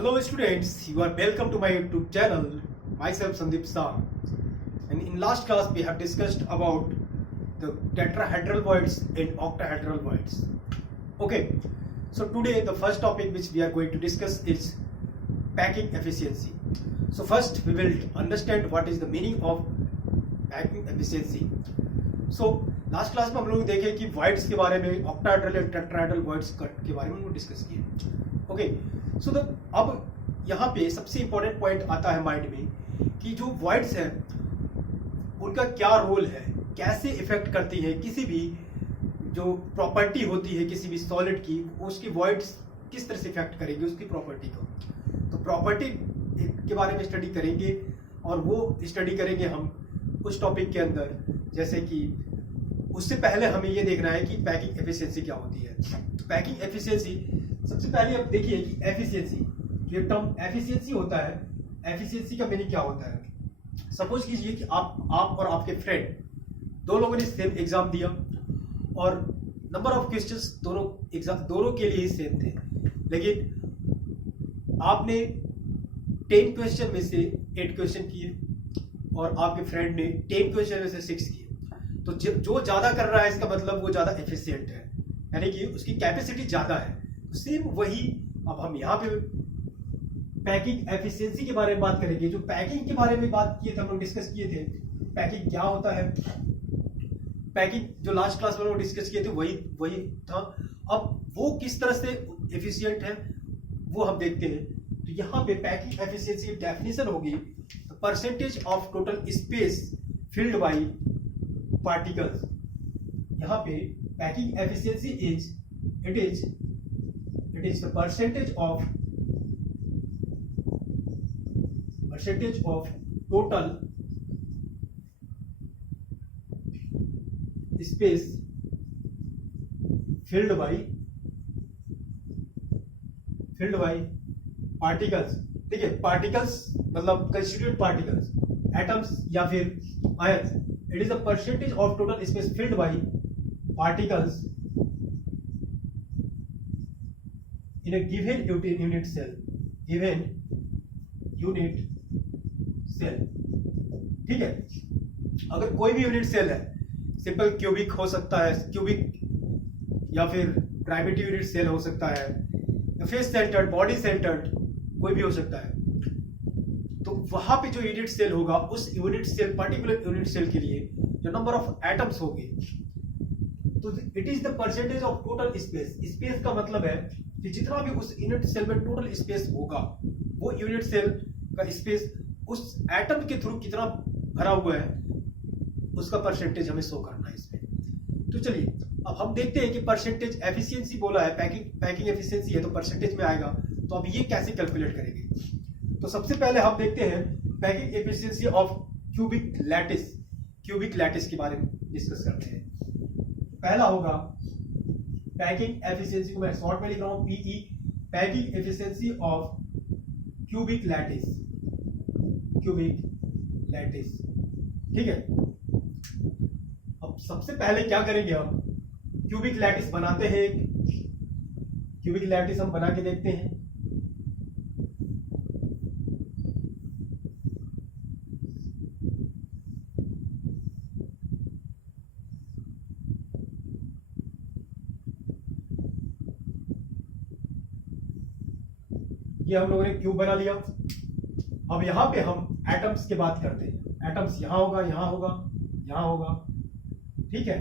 Hello students, you are welcome to my YouTube channel. Myself Sandeep Shah. And in last class we have discussed about the tetrahedral voids and octahedral voids. Okay, so today the first topic which we are going to discuss is packing efficiency. So first we will understand what is the meaning of packing efficiency. So last class में हम लोग देखे कि voids के बारे में, octahedral and tetrahedral voids के बारे में हम लोग डिस्कस किए. ओके, सो अब यहाँ पे सबसे इंपॉर्टेंट पॉइंट आता है माइंड में कि जो voids हैं उनका क्या रोल है, कैसे इफेक्ट करती है किसी भी जो प्रॉपर्टी होती है किसी भी सॉलिड की, उसकी voids किस तरह से इफेक्ट करेगी उसकी प्रॉपर्टी को. तो प्रॉपर्टी के बारे में स्टडी करेंगे और वो स्टडी करेंगे हम उस टॉपिक के अंदर. जैसे कि उससे पहले हमें ये देखना है कि पैकिंग एफिशिएंसी क्या होती है. पैकिंग एफिशिएंसी सबसे पहले आप देखिए कि एफिशिएंसी, ये टर्म एफिशिएंसी होता है, एफिशिएंसी का मीनिंग क्या होता है. सपोज कीजिए कि आप और आपके फ्रेंड दो लोगों ने सेम एग्जाम दिया और नंबर ऑफ क्वेश्चंस दोनों के लिए ही सेम थे, लेकिन आपने 10 क्वेश्चन में से 8 क्वेश्चन किए और आपके फ्रेंड ने 10 क्वेश्चन में से 6 किए. तो जो ज्यादा कर रहा है इसका मतलब वो ज्यादा एफिशिएंट है, यानी कि उसकी कैपेसिटी ज्यादा है. सेम वही अब हम यहाँ पे पैकिंग एफिशिएंसी के बारे में बात करेंगे. जो पैकिंग के बारे में बात किए थे, हम लोग डिस्कस किए थे पैकिंग क्या होता है. पैकिंग जो लास्ट क्लास में हम लोग डिस्कस किए थे वही था. अब वो किस तरह से एफिशिएंट है वो हम देखते हैं. तो यहाँ पे पैकिंग एफिशिएंसी डेफिनेशन होगी percentage of total space field by particles. यहाँ पे packing efficiency it is the percentage of total space filled by particles. ठीक है, पार्टिकल्स मतलब कंस्टिट्यूट पार्टिकल्स, एटम्स या फिर ions. It is the percentage of total space filled by particles in a given unit cell. ठीक है, अगर कोई भी यूनिट सेल है, सिंपल क्यूबिक हो सकता है, क्यूबिक या फिर ग्रेविटी यूनिट सेल हो सकता है, या फेस सेंटर्ड, बॉडी सेंटर्ड, कोई भी हो सकता है. तो वहां पे जो यूनिट सेल होगा उस unit cell, particular unit cell के लिए जो नंबर ऑफ एटम्स होंगे, तो it is the percentage of total space. Space का मतलब है कि जितना भी उस यूनिट सेल में टोटल स्पेस होगा, वो यूनिट सेल का स्पेस उस एटम के थ्रू कितना भरा हुआ है उसका परसेंटेज हमें शो करना है इसमें. तो चलिए अब हम देखते हैं कि परसेंटेज एफिशिएंसी बोला है, पैकिंग एफिशिएंसी है तो परसेंटेज में आएगा. तो अब ये कैसे कैलकुलेट करेंगे. तो सबसे पहले हम देखते हैं packing efficiency of cubic lattice के बारे में डिस्कस करते हैं. पहला होगा पैकिंग एफिशिएंसी को मैं शॉर्ट में लिख रहा हूं PE, packing efficiency of cubic lattice. ठीक है, अब सबसे पहले क्या करेंगे, हम क्यूबिक लैटिस बनाते हैं. क्यूबिक लैटिस हम बना के देखते हैं. ये हम लोगों ने क्यूब बना लिया. अब यहां पे हम एटम्स की बात करते हैं. एटम्स यहां होगा, यहां होगा, यहां होगा. ठीक है,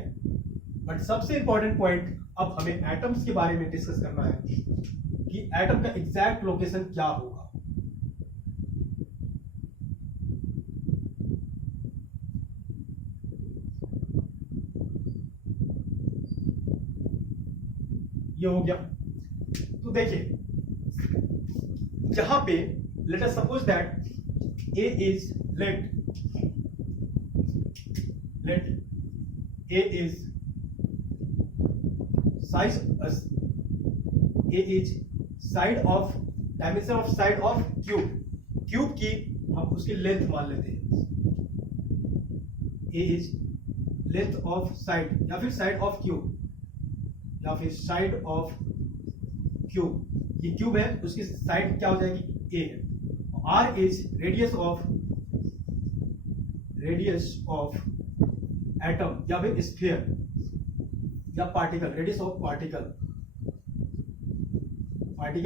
बट सबसे इंपॉर्टेंट पॉइंट अब हमें एटम्स के बारे में डिस्कस करना है कि एटम का एग्जैक्ट लोकेशन क्या होगा. ये हो गया. तो देखिए यहां पे let us suppose that A is let A is size A is side of dimension of side of cube की हम उसकी लेंथ मान लेते हैं. A is length of side या फिर side of क्यूब या फिर side of क्यूब. ये क्यूब है, उसकी साइड क्या हो जाएगी, ए है। R is radius of atom या फिर स्फीयर या पार्टिकल, रेडियस ऑफ पार्टिकल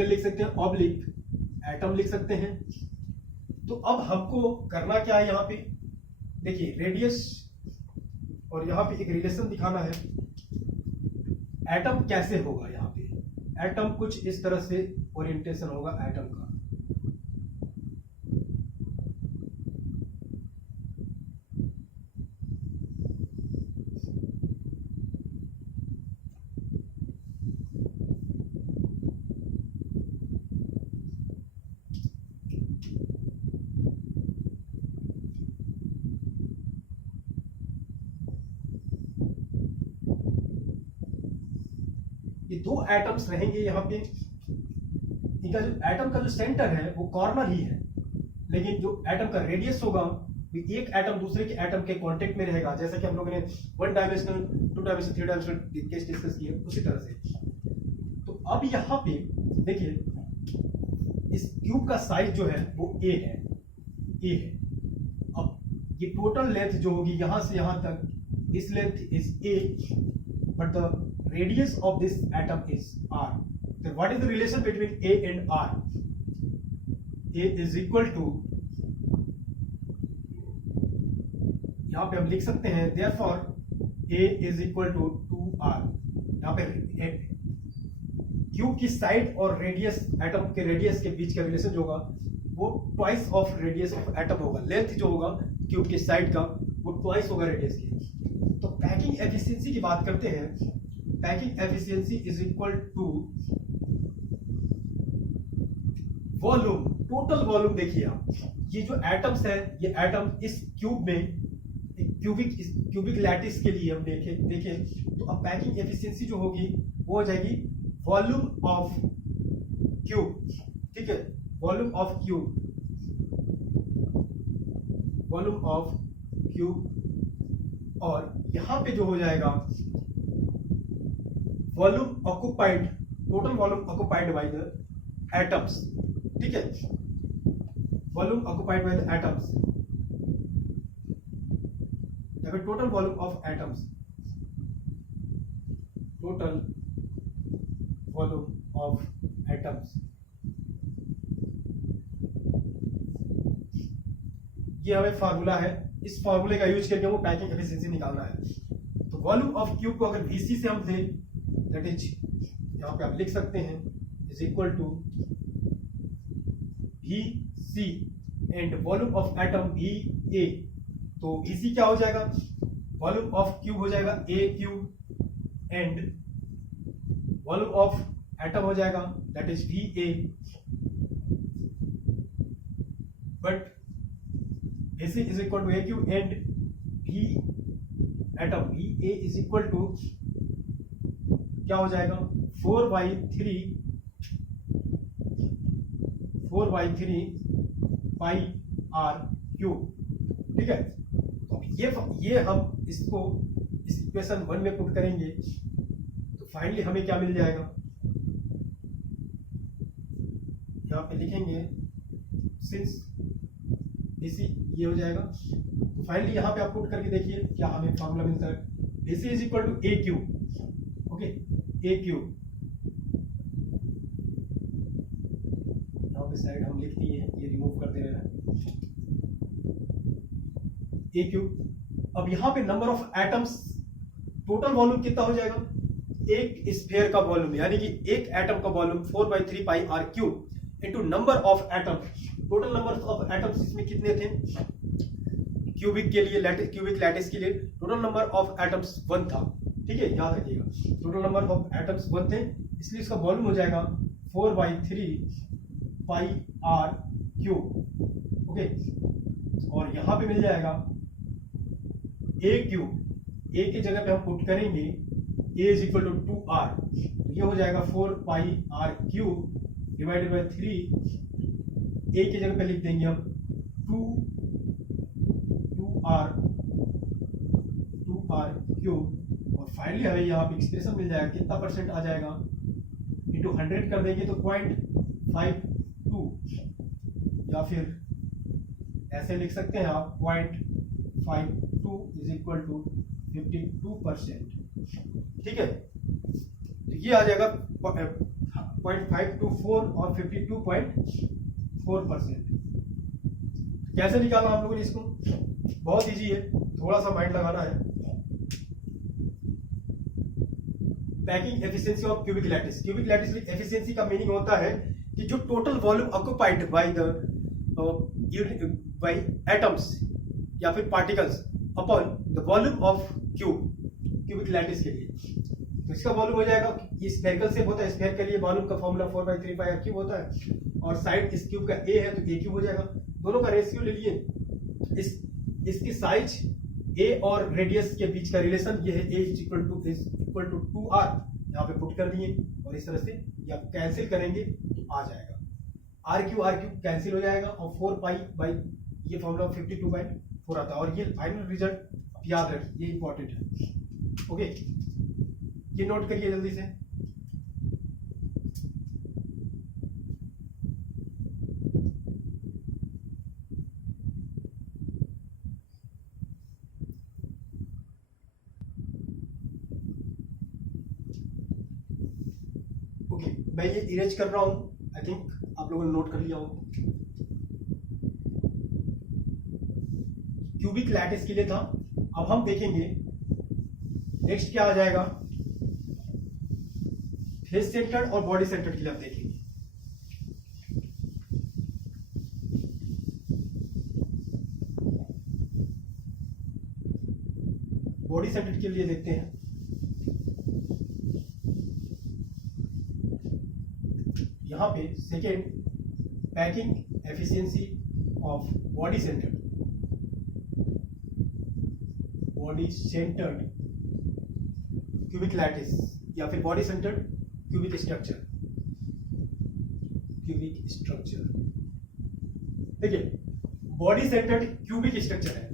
लिख सकते हैं, ऑब्लिक एटम लिख सकते हैं। तो अब हमको करना क्या है, यहाँ पे देखिए रेडियस और यहाँ पे एक रिलेशन दिखाना है। एटम कैसे होगा, यहाँ पे एटम कुछ इस तरह से ओरिएंटेशन होगा एटम का। ये दो एटम्स रहेंगे यहाँ पे, इनका जो एटम का जो सेंटर है वो कॉर्नर ही है, लेकिन जो एटम का रेडियस होगा एक एटम दूसरे के एटम के कांटेक्ट में रहेगा, जैसा कि हम लोगों ने 1 dimensional 2 dimensional 3 dimensional case discuss किए उसी तरह से। तो अब यहाँ पे देखिए इस क्यूब का साइज जो है वो ए है। अब ये टोटल लेंथ जो होगी यहां से यहां तक, this length is a, but the radius of this atom is r. Then what is the relation between a and r? A is equal to, यहाँ पे हम लिख सकते हैं therefore a is equal to 2r। यहाँ पे cube की side और रेडियस, एटम के रेडियस के बीच का रिलेशन जो होगा वो twice of radius of atom होगा। लेंथ जो होगा क्यूब की साइड का वो ट्वाइस होगा रेडियस की। तो पैकिंग एफिशिएंसी की बात करते हैं। Packing efficiency is equal to volume, total volume. देखिए आप ये जो एटम्स है, ये एटम इस क्यूब में क्यूबिक लैटिस के लिए हम देखें तो अब पैकिंग एफिशिएंसी जो होगी वो हो जाएगी वॉल्यूम ऑफ क्यूब। ठीक है, वॉल्यूम ऑफ क्यूब, और यहां पे जो हो जाएगा volume occupied, total volume occupied by the atoms. ठीक है, volume occupied by the atoms या फिर total volume of atoms, total volume of atoms. ये हमें फार्मूला है, इस फार्मूले का यूज करके वो पैकिंग एफिशिएंसी निकालना है। तो वॉल्यूम ऑफ क्यूब को अगर वीसी से हम थे, दैट इज यहाँ पे आप लिख सकते हैं is equal to VC and volume of atom VA. तो वीसी क्या हो जाएगा, वॉल्यूम ऑफ क्यूब हो जाएगा A cube and volume of atom हो जाएगा that is V A, but AC is equal to AQ and V atom VA is equal to क्या हो जाएगा 4/3 पाई R क्यूब। ठीक है, तो ये हम इसको इस इक्वेशन 1 में पुट करेंगे तो फाइनली हमें क्या मिल जाएगा, यहाँ पे लिखेंगे सिंस AC ये हो जाएगा। तो फाइनली यहाँ पे आप पुट करके देखिए क्या हमें फॉर्मूला मिलता है। AC is equal to A cube. Okay, A cube यहाँ पे साइड हम लिख दिए हैं, ये रिमूव कर दे रहे हैं, ए क्यूब। अब यहाँ पे number of atoms, total volume कितना हो जाएगा, एक स्फीयर का वॉल्यूम यानी कि एक एटम का volume 4/3 pi R cube into number of atom. Total number of atoms इसमें कितने थे, क्यूबिक के लिए, क्यूबिक लैटिस के लिए टोटल नंबर ऑफ एटम्स 1 था। ठीक है, याद रखिएगा टोटल नंबर ऑफ एटम्स 1 थे, इसलिए इसका वॉल्यूम हो जाएगा 4/3 पाई आर क्यूब। ओके, और यहां पे मिल जाएगा ए क्यूब, ए की जगह पे हम पुट करेंगे ए इज इक्वल टू 2r, तो ये हो जाएगा 4 पाई आर क्यूब डिवाइडेड बाय 3। ए की जगह पे लिख देंगे हम 2r क्यूब, और फाइनली हमें यहाँ पे एक्सप्रेशन मिल जाएगा, कितना परसेंट आ जाएगा, इंटू 100 कर देंगे तो 0.52, या फिर ऐसे लिख सकते हैं आप 0.52 इज इक्वल टू 52%। ठीक है, तो ये आ जाएगा 0.524 और 52.4%। कैसे निकालना आप लोगों ने इसको? बहुत इजी है, थोड़ा सा माइंड लगाना है। Packing efficiency of cubic lattice. Cubic lattice में एफिशिएंसी का मीनिंग होता है कि जो total volume occupied by atoms या फिर particles upon the volume of cubic lattice के लिए। तो इसका वॉल्यूम हो जाएगा, ये स्फेरिकल शेप होता है, स्फेयर के लिए वॉल्यूम का फॉर्मूला 4/3 पाई क्यूब होता है, और साइड इस क्यूब का ए है तो ए क्यूब हो जाएगा। दोनों का रेशियो ले लिए, इसकी साइज ए और रेडियस के बीच का रिलेशन ये है, a इक्वल टू 2r, यहाँ पे पुट कर दिए, और इस तरह से ये आप कैंसिल करेंगे तो आ जाएगा r क्यूब कैंसिल हो जाएगा, और 4 पाई बाई ये फॉर्मूला 52/4 आता है, और ये फाइनल रिजल्ट याद रखिए, ये इंपॉर्टेंट है। ओके, ये नोट करिए जल्दी से। ओके, मैं ये इरेज कर रहा हूं, आई थिंक आप लोगों ने नोट कर लिया हो। क्यूबिक लैटिस के लिए था। अब हम देखेंगे नेक्स्ट क्या आ जाएगा, फेस सेंटर्ड और बॉडी सेंटर्ड के लिए आप देखेंगे। बॉडी सेंटर्ड के लिए देखते हैं, यहां पे second, packing efficiency of body centred cubic lattice या फिर बॉडी सेंटर्ड क्यूबिक स्ट्रक्चर। देखिए, बॉडी सेंटर्ड क्यूबिक स्ट्रक्चर है,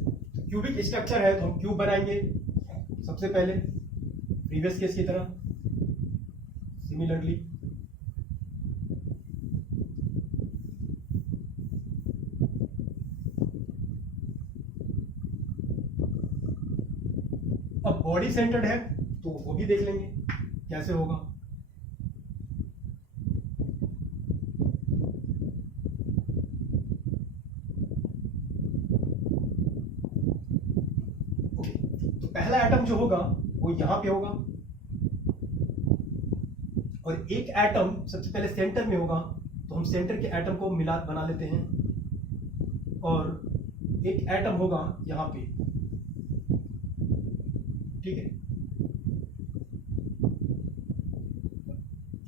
क्यूबिक स्ट्रक्चर है तो हम क्यूब बनाएंगे सबसे पहले, प्रीवियस केस की तरह। सिमिलरली अब बॉडी सेंटर्ड है तो वो भी देख लेंगे कैसे होगा। तो पहला एटम जो होगा वो यहां पे होगा, और एक एटम सबसे पहले सेंटर में होगा, तो हम सेंटर के एटम को मिला बना लेते हैं, और एक एटम होगा यहां पे। ठीक है,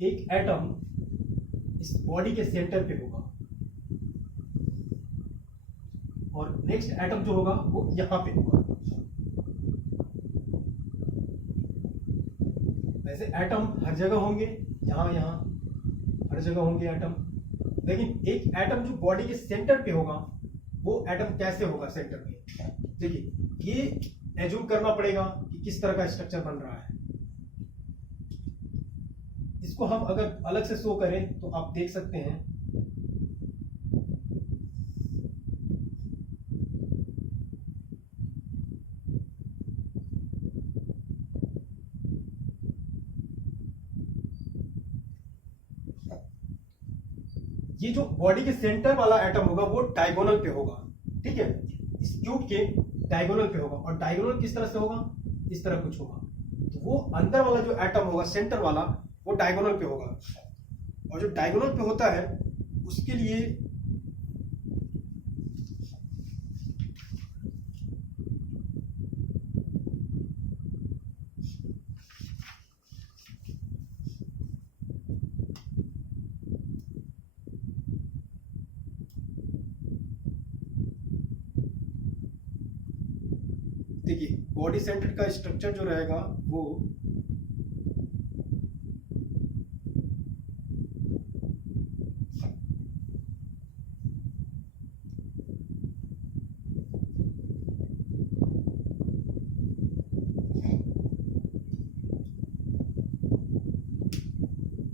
एक एटम इस बॉडी के सेंटर पे होगा, और नेक्स्ट एटम जो होगा वो यहां पे होगा। वैसे एटम हर जगह होंगे, यहां हर जगह होंगे एटम, लेकिन एक एटम जो बॉडी के सेंटर पे होगा वो एटम कैसे होगा सेंटर पे। देखिए, ये एज्यूम करना पड़ेगा कि किस तरह का स्ट्रक्चर बन रहा है। इसको हम अगर अलग से शो करें तो आप देख सकते हैं, ये जो बॉडी के सेंटर वाला एटम होगा वो डायगोनल पे होगा। ठीक है, इस क्यूब के डायगोनल पे होगा, और डायगोनल किस तरह से होगा, इस तरह कुछ होगा। तो वो अंदर वाला जो एटम होगा सेंटर वाला वो डायगोनल पे होगा, और जो डायगोनल पे होता है उसके लिए देखिए, बॉडी सेंटर का स्ट्रक्चर जो रहेगा वो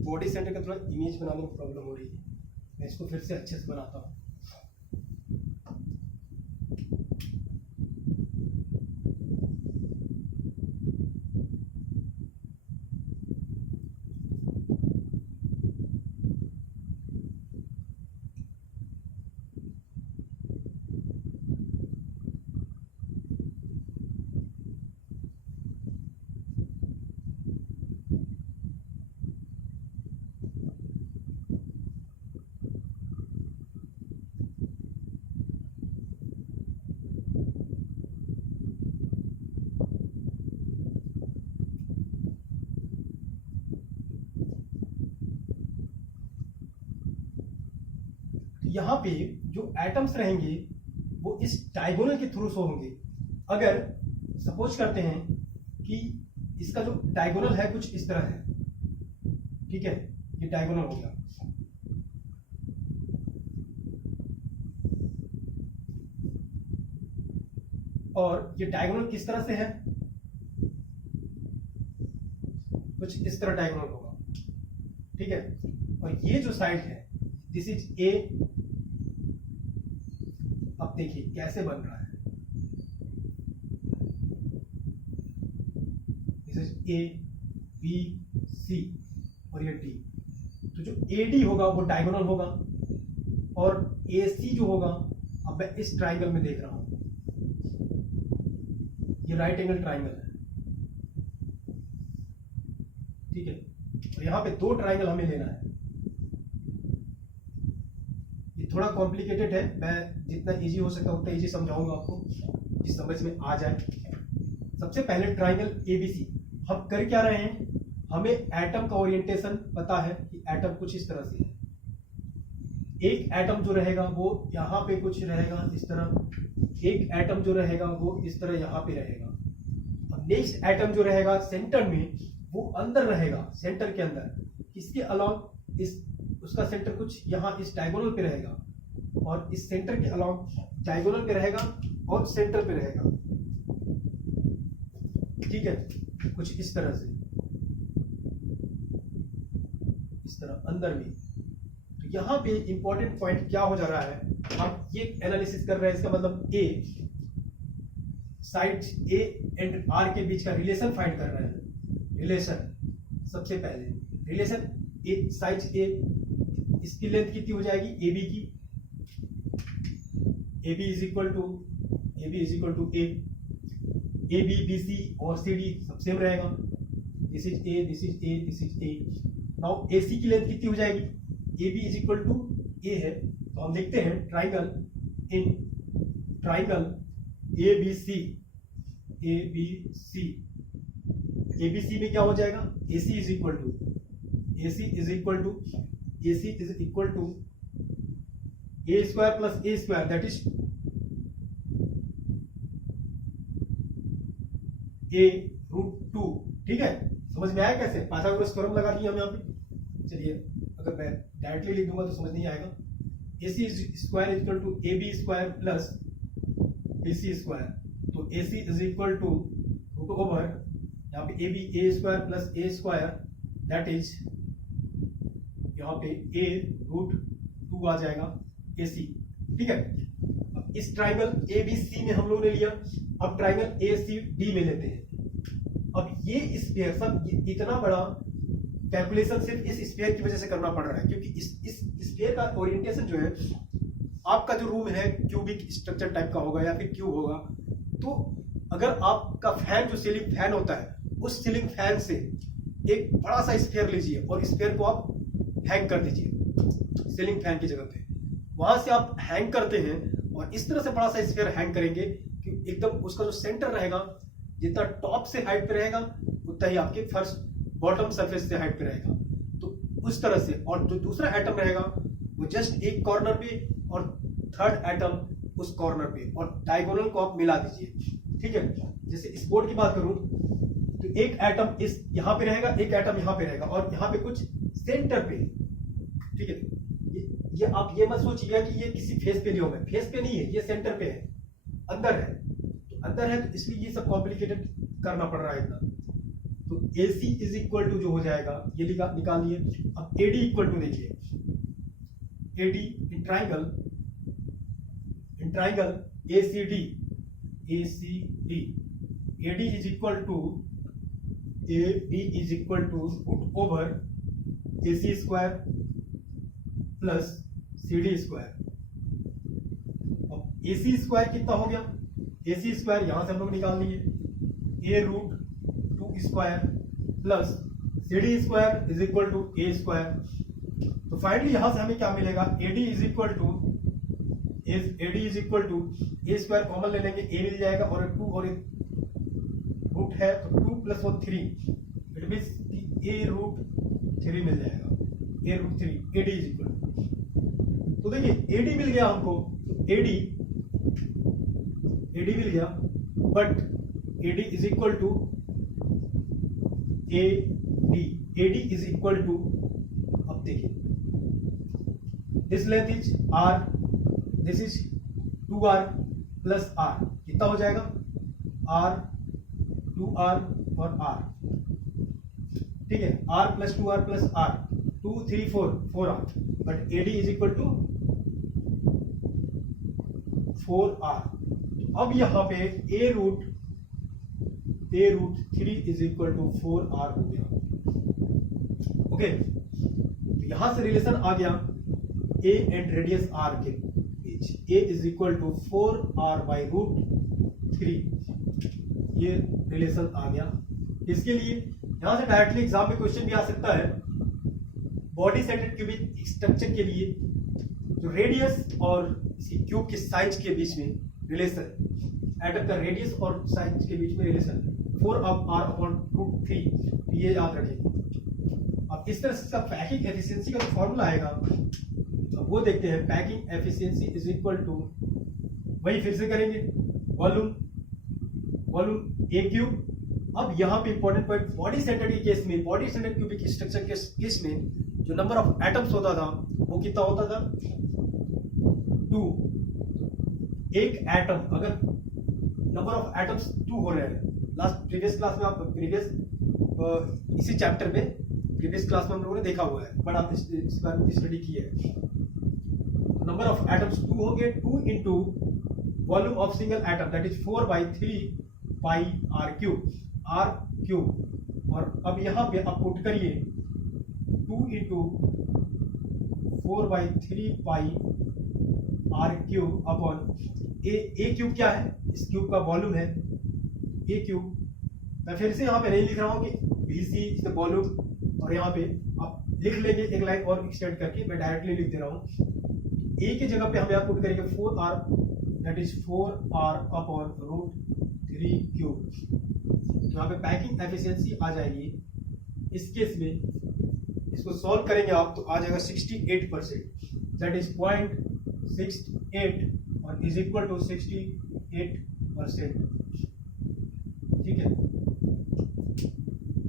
बॉडी सेंटर का थोड़ा इमेज बनाने में प्रॉब्लम हो रही है, मैं इसको फिर से अच्छे से बनाता हूँ। यहाँ पे जो एटम्स रहेंगे वो इस डायगोनल के थ्रू शो होंगे। अगर सपोज करते हैं कि इसका जो डायगोनल है कुछ इस तरह है, ठीक है, ये डायगोनल हो गया, और ये डायगोनल किस तरह से है, कुछ इस तरह डायगोनल होगा, ठीक है। और ये जो साइड है दिस इज ए। अब देखिए कैसे बन रहा है, this is A B C और ये डी। तो जो ए डी होगा वो डायगोनल होगा, और ए सी जो होगा, अब मैं इस ट्राइंगल में देख रहा हूं, ये राइट एंगल ट्राइंगल है, ठीक है। और यहां पे दो ट्राइंगल हमें लेना है। थोड़ा कॉम्प्लिकेटेड है, मैं जितना इजी हो सकता है उतना इजी समझाऊंगा आपको, जिस समझ में आ जाए। सबसे पहले ट्राइंगल एबीसी, हम कर क्या रहे हैं, हमें एटम का ओरिएंटेशन पता है कि एटम कुछ इस तरह से है। एक एटम जो रहेगा वो यहाँ पे कुछ रहेगा इस तरह, एक एटम जो रहेगा वो इस तरह यहाँ पे रहेगा, और नेक्स्ट एटम जो रहेगा सेंटर में वो अंदर रहेगा, सेंटर के अंदर। इसके अलावा इस उसका सेंटर कुछ यहाँ इस डायगोनल पे रहेगा, और इस सेंटर के अलावा डायगोनल पे रहेगा और सेंटर पे रहेगा, ठीक है, कुछ इस तरह से, इस तरह अंदर में। तो यहाँ पे इंपॉर्टेंट पॉइंट क्या हो जा रहा है, हम ये एनालिसिस कर रहे हैं, इसका मतलब ए साइड ए एंड आर के बीच का रिलेशन फाइंड कर रहे हैं। रिलेशन सबसे पहले, रिलेशन ए साइड ए, इसकी लेंथ कितनी हो जाएगी ए बी की, A B is equal to A, A B B C और सी डी सब सेम रहेगा, this is A, this is A, this is A. Now A C की लेंथ कितनी हो जाएगी, A B is equal to A है, तो हम देखते हैं triangle A B C, A B C, A B C में क्या हो जाएगा, A C is equal to A square plus A square, that is A root 2, ठीक है। समझ में आया कैसे, पाइथागोरस थ्योरम लगा दिया हम यहाँ पे। चलिए अगर मैं डायरेक्टली लिख दूंगा तो समझ नहीं आएगा। A C square is equal to A B square plus B C square, तो A C is equal to root over यहाँ पे A B A square plus A square, that is यहाँ पे ए रूट 2 आ जाएगा ए सी, ठीक है। अब इस ट्राइंगल ए बी सी में हम लोग ने लिया, अब ट्राइंगल ए सी डी में लेते हैं। अब ये स्फीयर, सब इतना बड़ा कैलकुलेशन सिर्फ इस स्फीयर की वजह से करना पड़ रहा है, क्योंकि इस स्फीयर का ओरिएंटेशन जो है, आपका जो रूम है क्यूबिक स्ट्रक्चर टाइप का होगा या फिर क्यूब होगा, तो अगर आपका फैन जो सीलिंग फैन होता है, उस सीलिंग फैन से एक बड़ा सा स्फीयर लीजिए और स्फीयर को आप हैंग कर दीजिए सीलिंग फैन की जगह पे। वहां से आप हैंग करते हैं और इस तरह से बड़ा सा स्फीयर हैंग करेंगे कि एकदम उसका जो सेंटर रहेगा, जितना टॉप से हाइट पे रहेगा उतना ही आपके फर्श बॉटम सरफेस से हाइट पे रहेगा, तो उस तरह से। और जो दूसरा एटम रहेगा वो जस्ट एक कॉर्नर पे और थर्ड एटम उस कॉर्नर पे, और डायगोनल को आप मिला दीजिए, ठीक है। जैसे इस बोर्ड की बात करूं तो एक एटम इस यहाँ पे रहेगा, एक एटम यहाँ पे रहेगा, और यहाँ पे कुछ सेंटर पे, ठीक है। ये आप ये मत सोचिएगा कि ये किसी फेस पे नहीं होगा, फेस पे नहीं है, ये सेंटर पे है, अंदर है, तो अंदर है, तो इसलिए ये सब कॉम्प्लिकेटेड करना पड़ रहा है इतना। तो AC इज इक्वल टू जो हो जाएगा ये निकालिए। अब AD इक्वल टू देखिए, AD in triangle ACD AD is equal to put over AC square plus CD square. अब AC स्क्वायर कितना हो गया, AC स्क्वायर यहां से हम लोग निकाल लिए A√2 square plus CD square is equal to A square. तो फाइनली यहां से हमें क्या मिलेगा, AD is equal to A square common ले लेंगे, A मिल जाएगा और 2 और रूट है तो 2 + 1 3, इट मींस A√3 मिल जाएगा, A√3 AD इज इक्वल। तो देखिए AD मिल गया हमको, तो AD मिल गया, but AD is equal to AD is equal to, अब देखिए this length is R, this is 2R plus R, कितना हो जाएगा R 2R और R, ठीक है, R plus 2R plus R 2 3 4R, but AD is equal to 4R। अब यहां पे A√3 is equal to 4R हो गया। ओके, यहां से रिलेशन आ गया A एंड रेडियस R के बीच, A is equal to 4R/√3, ये रिलेशन आ गया। इसके लिए यहां से डायरेक्टली एग्जाम में क्वेश्चन भी आ सकता है, बॉडी सेंटर्ड क्यूबिक स्ट्रक्चर के लिए जो रेडियस और इसकी क्यूब के साइज के बीच में रिलेशन, एटम का रेडियस और साइज के बीच में रिलेशन 4R/√3, ये याद रखेंगे। अब इस तरह से इसका पैकिंग एफिशिएंसी का जो फॉर्मूला आएगा तो वो देखते हैं। Packing efficiency is equal to, वही फिर से करेंगे, वॉल्यूम A क्यूब। अब यहाँ पे इंपॉर्टेंट पॉइंट, बॉडी सेंटर्ड के केस में, बॉडी सेंटर्ड क्यूबिक स्ट्रक्चर के केस में जो नंबर ऑफ एटम्स होता था वो कितना होता था 2। एक एटम, अगर नंबर ऑफ एटम्स 2 हो रहे हैं, प्रीवियस क्लास में आप इसी चैप्टर में प्रीवियस क्लास में हम लोगों ने देखा हुआ है, बट आप इस बार में स्टडी की है। नंबर ऑफ एटम्स 2 होंगे, 2 into volume of single atom that is 4/3 pi R cube. और अब यहां पे आप पुट करिए 2 into 4/3 pi R cube upon A cube क्या है, इस क्यूब का वॉल्यूम है A क्यूब। मैं फिर से यहाँ पे नहीं लिख रहा हूँ कि BC इसका वॉल्यूम, और यहाँ पे आप लिख लेंगे एक लाइन और एक्सटेंड करके, मैं डायरेक्टली लिख दे रहा हूँ। A की जगह पे हम यहाँ पुट करेंगे 4R, that is 4R/√3 cube. यहाँ पे पैकिंग एफिशिएंसी आ जाएगी इस केस में, इसको सॉल्व करेंगे आप तो आ जाएगा 68%, दैट इज 0.68 और इज इक्वल टू 68%। ठीक है,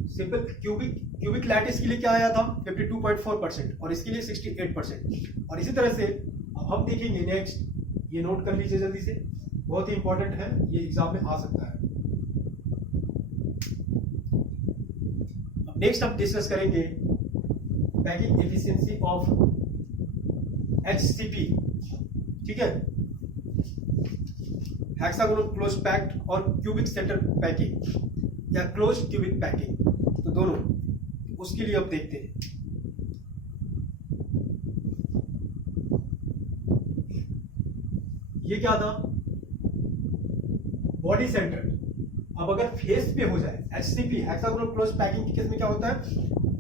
सिंपल क्यूबिक लैटिस के लिए क्या आया था 52.4% और इसके लिए 68%। और इसी तरह से अब हम देखेंगे नेक्स्ट, ये नोट कर लीजिए जल्दी से, बहुत ही इंपॉर्टेंट है, ये एग्जाम में आ सकता है। अब नेक्स्ट हम डिस्कस करेंगे पैकिंग एफिशिएंसी ऑफ HCP, ठीक है, हेक्सागोनल क्लोज पैक्ड और क्यूबिक सेंटर पैकिंग या क्लोज क्यूबिक पैकिंग, तो दोनों, उसके लिए अब देखते हैं। ये क्या था, बॉडी सेंटर्ड। अब अगर फेस पे हो जाए HCP हेक्सागोनल क्लोज पैकिंग के केस में क्या होता है,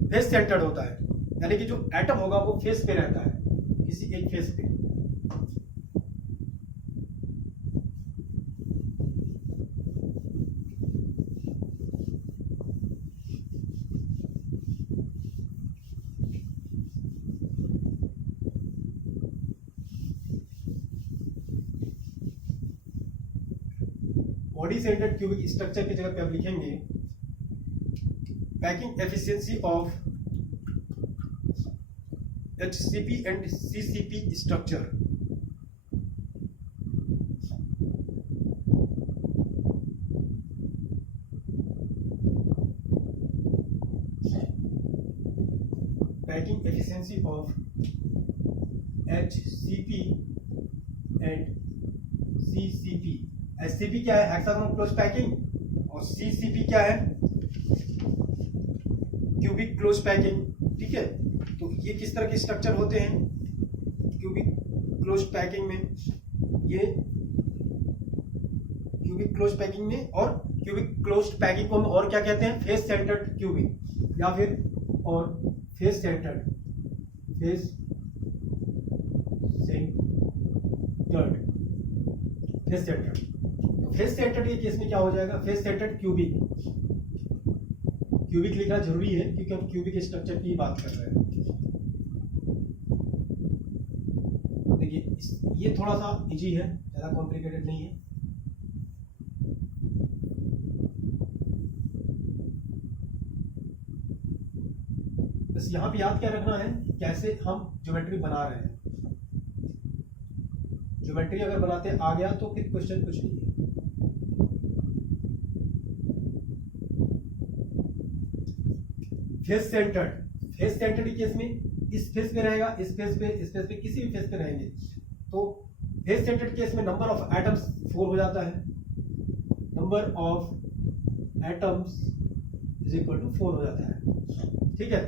फेस सेंटर्ड होता है, यानी कि जो एटम होगा वो फेस पे रहता है, किसी एक फेस पे। बॉडी सेंटर्ड क्यूबिक स्ट्रक्चर की जगह पे आप लिखेंगे packing efficiency of HCP and CCP structure. efficiency of HCP and CCP. HCP क्या है? हेक्सागोनल क्लोज पैकिंग, और CCP क्या है? Cubic close packing. ठीक है, तो ये किस तरह के स्ट्रक्चर होते हैं क्यूबिक क्लोज पैकिंग में? ये क्यूबिक क्लोज पैकिंग में, और क्यूबिक क्लोज पैकिंग को हम और क्या कहते हैं? फेस सेंटर्ड क्यूबिक, या फिर और फेस सेंटर्ड तो फेस सेंटर्ड के केस में क्या हो जाएगा? Face centred cubic. क्यूबिक लिखना जरूरी है क्योंकि हम क्यूबिक स्ट्रक्चर की बात कर रहे हैं. देखिए ये थोड़ा सा इजी है, ज्यादा कॉम्प्लिकेटेड नहीं है. बस यहाँ पे याद क्या रखना है, कैसे हम ज्योमेट्री बना रहे हैं. ज्योमेट्री अगर बनाते आ गया तो फिर क्वेश्चन कुछ नहीं है. फेस सेंटर्ड के केस में इस फेस पे रहेगा, इस फेस पे, किसी भी फेस पे रहेंगे. तो फेस सेंटर्ड केस में नंबर ऑफ एटम्स 4 हो जाता है. Number of atoms is equal to 4 हो जाता है. ठीक है,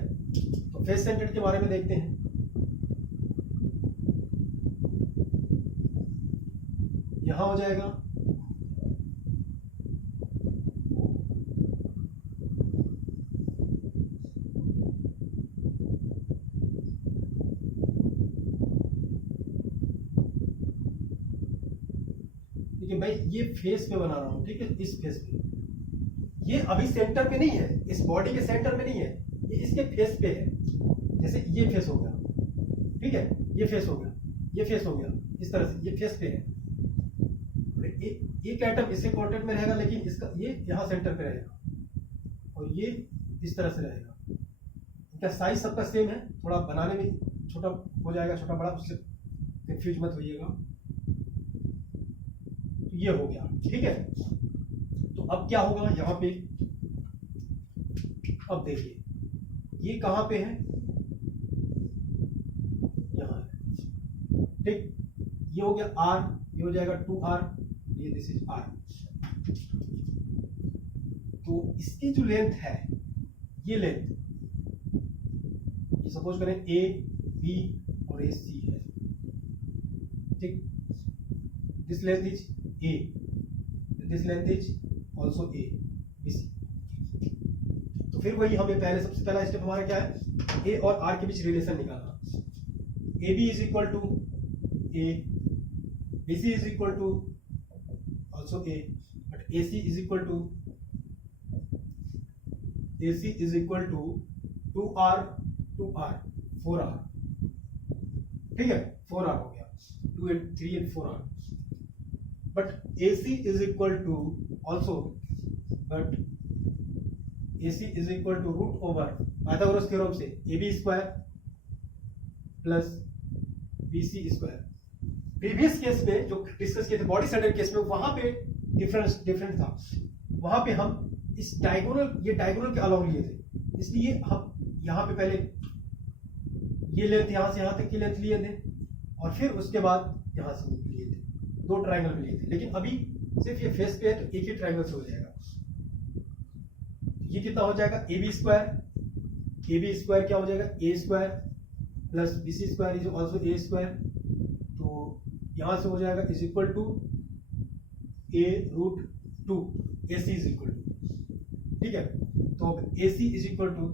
तो फेस सेंटर्ड के बारे में देखते हैं. यहां हो जाएगा भाई, ये फेस पे बना रहा हूं. ठीक है, इस फेस पे, ये अभी सेंटर पे नहीं है, इस बॉडी के सेंटर में नहीं है, ये इसके फेस पे है. जैसे ये फेस हो गया, ठीक है, ये फेस हो गया, ये फेस हो गया, इस तरह से ये फेस पे है. एक एटम इससे कांटेक्ट में रहेगा, लेकिन इसका ये यहाँ सेंटर पे रहेगा, और ये इस तरह से रहेगा. इनका साइज सबका सेम है, थोड़ा बनाने में छोटा हो जाएगा, छोटा बड़ा, उससे कंफ्यूज मत होइएगा. ये हो गया. ठीक है, तो अब क्या होगा यहाँ पे? अब देखिए ये कहां पे है? यहाँ है. ठीक, ये हो गया R, ये हो जाएगा 2R, ये दिस इज R. तो इसकी जो लेंथ है, ये लेंथ, ये सपोज करें A, B और A C है. ठीक, this length is A, this length is also A, BC. तो फिर वही हमें पहले, सबसे पहला स्टेप हमारा क्या है? A और R के बीच रिलेशन निकालना. AB is equal to A, BC is equal to also A, but AC is equal to 2R 4R. ठीक है, 4R हो गया, 2 and 3 and 4R. But AC is equal to also, but AC is equal to root over Pythagoras theorem से AB square plus BC square. Previous case में जो discuss किए थे body centre case में, वहां पे डिफरेंट था. वहां पे हम इस डायगोनल, ये डायगोनल के अलॉन्ग लिए थे, इसलिए हम यहाँ पे पहले ये लेंथ यहाँ से यहाँ तक की लेंथ लिए थे, और फिर उसके बाद यहाँ से लिए थे, 2 ट्रायंगल में लिए थे. लेकिन अभी सिर्फ ये फेस पे है, तो एक ही ट्रायंगल से हो जाएगा. ये कितना हो जाएगा? AB स्क्वायर क्या हो जाएगा? A square plus BC square is also A square. तो यहां से हो जाएगा is equal to A root 2, AC is equal to. ठीक है, तो AC is equal to,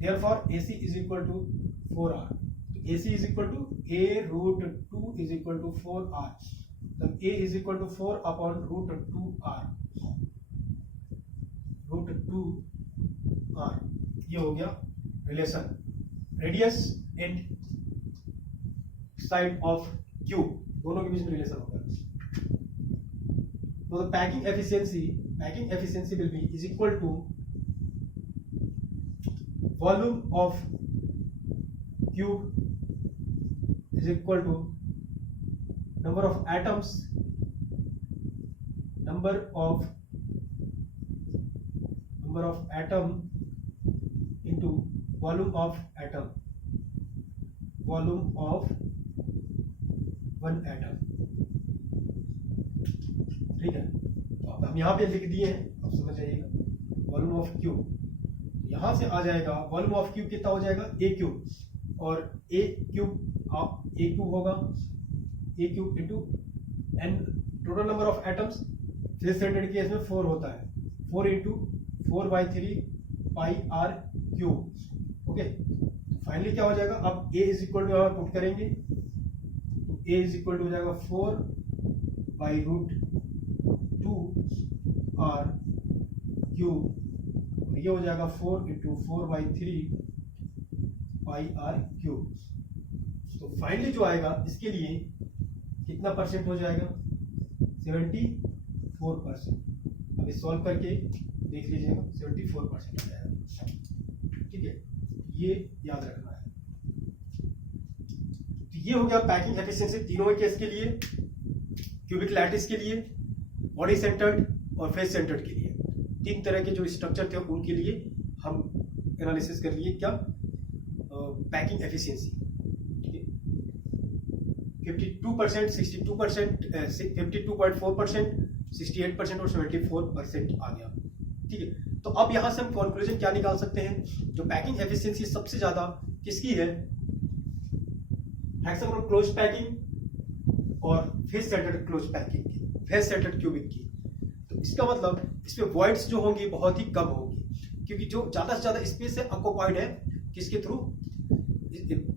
therefore AC is equal to 4R. तो AC is equal to A root 2 is equal to 4R. तो A is equal to 4 upon root 2R. Root 2R, ये हो गया relation. Radius and side of cube दोनों के बीच में relation होगा. तो the packing efficiency will be is equal to volume of cube is equal to number of atoms into volume of atom. Volume of one atom. ठीक है, तो अब हम यहाँ पे लिख दिए हैं, अब समझ जाइएगा वॉल्यूम ऑफ क्यू। यहाँ से आ जाएगा वॉल्यूम ऑफ क्यू कितना हो जाएगा ए क्यूब, और ए क्यूब होगा A cube into N total number of atoms face centred case में 4 होता है, 4 into 4/3 pi R cube. Okay, finally क्या हो जाएगा, अब ए इज इक्वल टू यहाँ पुट करेंगे तो ए इज इक्वल टू हो जाएगा 4/√2 आर क्यूब, ये हो जाएगा 4 इंटू 4/3 पाई आर क्यूब। तो फाइनली जो आएगा इसके लिए कितना परसेंट हो जाएगा, 74%। अभी सॉल्व करके देख लीजिएगा 74% हो जाएगा। ठीक है, ये याद रखना है। तो ये हो गया पैकिंग एफिशिएंसी तीनों ही केस के लिए, क्यूबिक लैटिस के लिए, बॉडी सेंटर्ड और फेस सेंटर्ड के लिए। 3 तरह के जो स्ट्रक्चर थे उनके लिए हम एनालिसिस कर लिए क्या, पैकिंग एफिशिएंसी। 52%, 62%, 52.4%, 68% और 74% आ गया। ठीक है, तो अब यहां से हम कंक्लूजन क्या निकाल सकते हैं, जो पैकिंग एफिशिएंसी सबसे ज्यादा किसकी है, हेक्सागोनल क्लोज पैकिंग और फेस सेंटर्ड क्लोज पैकिंग की, फेस सेंटर्ड क्यूबिक की। तो इसका मतलब इसमें वॉइड्स जो होंगी बहुत ही कम होगी, क्योंकि जो ज्यादा से ज्यादा स्पेस है ऑक्युपाइड है किसके थ्रू,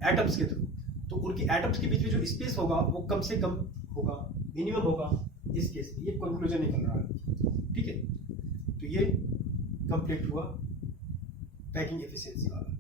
एटम्स के थ्रू। तो उनकी एटम्स के बीच में जो स्पेस होगा वो कम से कम होगा, मिनिमम होगा इस केस में। ये कंक्लूजन निकल रहा है। ठीक है, तो ये कंप्लीट हुआ पैकिंग एफिशिएंसी वाला।